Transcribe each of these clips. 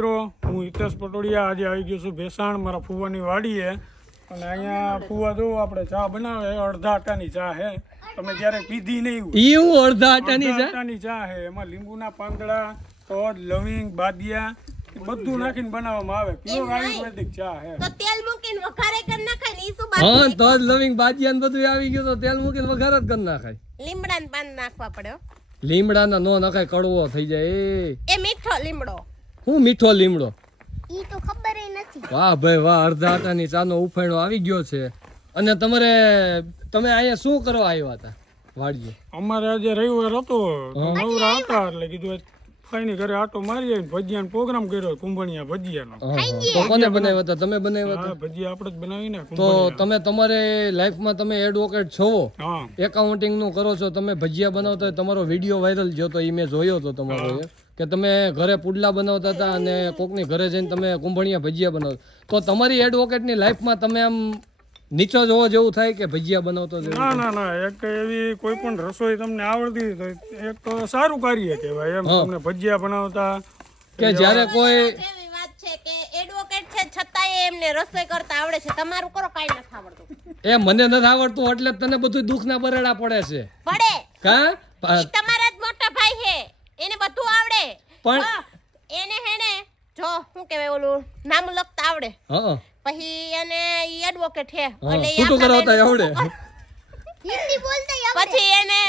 હું હિતેશ પટોડિયા આજે આવી ગયો છું ભેસાણ મારા ફુવાની વાડીએ અને અહીંયા ફુવા જો આપણે ચા બનાવે અડધા આટાની ચા હે તમે ક્યારે પીધી નહીં ઈ હું અડધા આટાની ચા હે એમાં લીંબુના પાંદડા તજ લવિંગ બાદિયા બધું નાખીને બનાવવામાં આવે પ્યોર આયુર્વેદિક ચા હે તો તેલ મૂકીને વઘારે કરી નાખાય ને ઈ શું બાકી હા તજ લવિંગ બાદિયા ને બધું આવી ગયું તો તેલ મૂકીને વઘાર જ કરી નાખાય લીમડાના પાન નાખવા પડે લીમડાના નો નખાય કડવો થઈ જાય એ મીઠો લીમડો હું મીઠો લીમડો ઈ તો ખબર નથી વાહ ભાઈ વાહ અડધા આટાની ચાનો ઉફાણો આવી ગયો છે અને તમે અહીંયા શું કરવા આવ્યા હતા વાડીએ અમારે આજે રવિવાર હતો નવરા હતા એટલે કીધું ફાઈની ઘરે આટો મારી આવીને ભજીયાનો પ્રોગ્રામ કર્યો કુંભણિયા ભજીયાનો તો કોને બનાવ્યા હતા તમે બનાવ્યા હતા ભજીયા આપણે જ બનાવીને તો તમે તમારે લાઈફમાં તમે એડવોકેટ છો હા એકાઉન્ટિંગ નું કરો છો તમે ભજીયા બનાવતા હોય તમારો વિડીયો વાયરલ થયો તો એ મેં જોયો હતો તમારો કે તમે ઘરે પુડલા બનાવતા હતા અને કોકની ઘરે જઈને તમે કુંભણિયા ભજીયા બનાવતા તો તમારી એડવોકેટની લાઈફમાં તમે આમ નીચો જોવો જેવું થાય કે ભજીયા બનાવતો ના એક એવી કોઈ પણ રસોઈ તમને આવડતી તો એક સારું કાર્ય કહેવાય એમ તમને ભજીયા બનાવતા કે જ્યારે કોઈ એવી વાત છે કે એડવોકેટ છે છતાંય એમને રસોઈ કરતા આવડે છે તમારું કરો કાઈ નથી આવડતું એ મને નથી આવડતું એટલે તને બધું દુઃખના બરેડા પડે છે પડે કા ઈ તમારા જ મોટા ભાઈ છે એને બધું આવડે પણ એને હેને જો શું કહેવાય ઓલું નામ લખતા આવડે હા પછી એને ઈ એડવોકેટ છે એટલે શું કરાવતા આવડે હિન્દી બોલતા આવડે પછી એને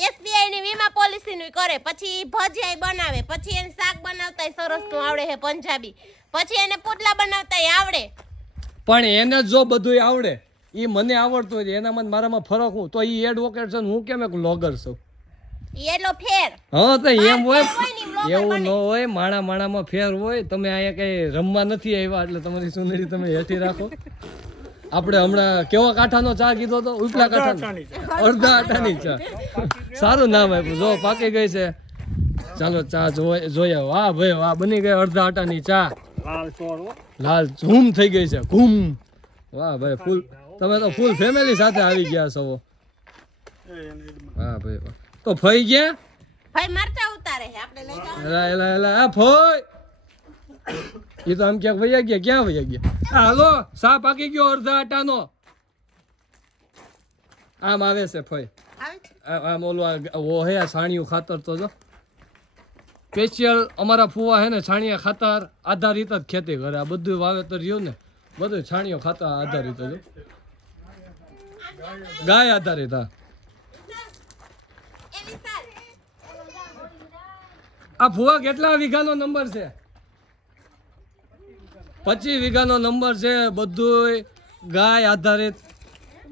એસબીઆઈ ની વીમા પોલિસી નું કરે પછી ભજીયા બનાવે પછી એને શાક બનાવતા સરસ નું આવડે છે પંજાબી પછી એને પુડલા બનાવતા આવડે પણ એને જો બધું આવડે ઈ મને આવડતું હોય એનામાં મારામાં ફરક હું તો ઈ એડવોકેટ છે હું કેમ એક લોગર છું એલો ફેર હા તો એમ હોય એવું ન હોય માણામાં ફેર હોય તમે અહીંયા કઈ રમવા નથી આવ્યા એટલે તમારી સુંદરી તમે હેઠી રાખો આપણે હમણાં કેવા કાંઠાનો ચા કીધો તો ઉપલા કાંઠાનો અડધા આટાની ચા સારું નામ આપ્યું જો પાકી ગઈ છે ચાલો ચા જોયા વાહ ભાઈ વાહ બની ગઈ અડધા આટાની ચા લાલ ઝૂમ થઈ ગઈ છે ઘૂમ વાહ ભાઈ ફૂલ તમે તો ફૂલ ફેમિલી સાથે આવી ગયા છો વાહ ભાઈ વાહ તો ફઈ ગયા ભાઈ મરચા ઉતારે છે આપણે લઈ જાવ એલા આ ફોય એ તો આમ ક્યાંક વયા ગયા ક્યાં વયા ગયા હાલો સા પાકી ગયો અડધા આટાનો આમ આવે છે ફઈ આમ ઓલું ઓ હે છાણિયું ખાતર તો જો સ્પેશિયલ અમારા ફુવા હે ને છાણિયા ખાતર આધારિત જ ખેતી કરે આ બધું વાવેતર રહ્યું ને બધું છાણિયો ખાતર આધારિત જ ગાય આધારિત હા આ ફુવા કેટલા વીઘાનો નંબર છે 25 વીઘાનો નંબર છે બધું ગાય આધારિત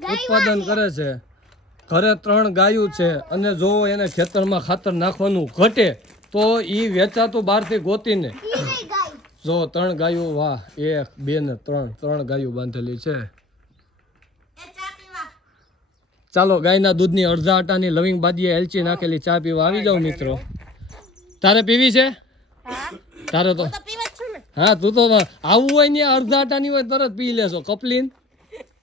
ઉત્પાદન કરે છે ઘરે 3 ગાયું છે અને જો એને ખેતરમાં ખાતર નાખવાનું ઘટે તો ઈ વેચાતું બહારથી ગોતીને જો 3 ગાયું વાહ 1 2 ને 3 ગાયું બાંધેલી છે ચાલો ગાયના દૂધની અડધા આટાની લવિંગ બાદિયા એલચી નાખેલી ચા પીવા આવી જાવ મિત્રો તારે પીવી છે તારે તો હા તું તો આવું હોય ને અડધા આટાની હોય તરત પી લેશો કપલીન